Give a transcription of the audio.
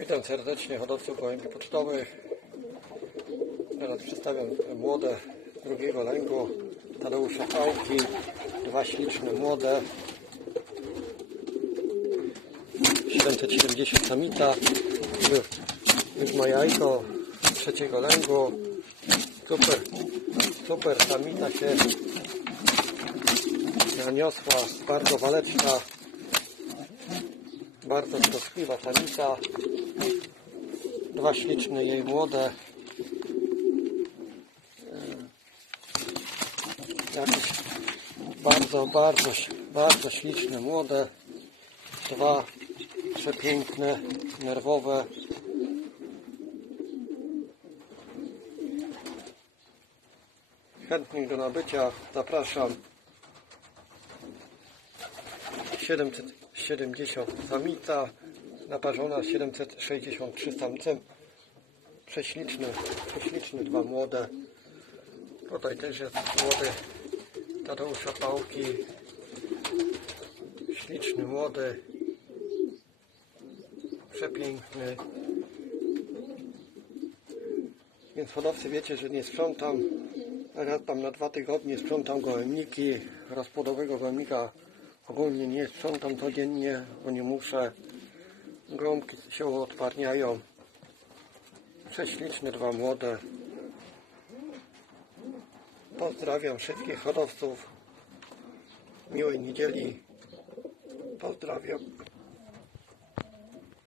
Witam serdecznie hodowców gołębi pocztowych. Teraz przedstawiam młode drugiego lęgu Tadeusza Pałki. Dwa śliczne młode. 770 samita. Już, już ma jajko trzeciego lęgu. Super, super samita się naniosła. Bardzo waleczna. Bardzo troskliwa samica. Dwa śliczne jej młode. E, Jakieś bardzo, bardzo, bardzo śliczne młode. Dwa przepiękne, nerwowe. Chętnych do nabycia zapraszam. 770 samica, naparzona 763 samcem. Prześliczne, prześliczne dwa młode. Tutaj też jest młody Tadeusza Pałki. Śliczny młody. Przepiękny. Więc hodowcy wiecie, że nie sprzątam. Raz tam na dwa tygodnie sprzątam gołębniki. Rozpłodowego gołębnika ogólnie nie sprzątam codziennie, bo nie muszę. Gąbki się odparniają. Prześliczne dwa młode. Pozdrawiam wszystkich hodowców. Miłej niedzieli. Pozdrawiam.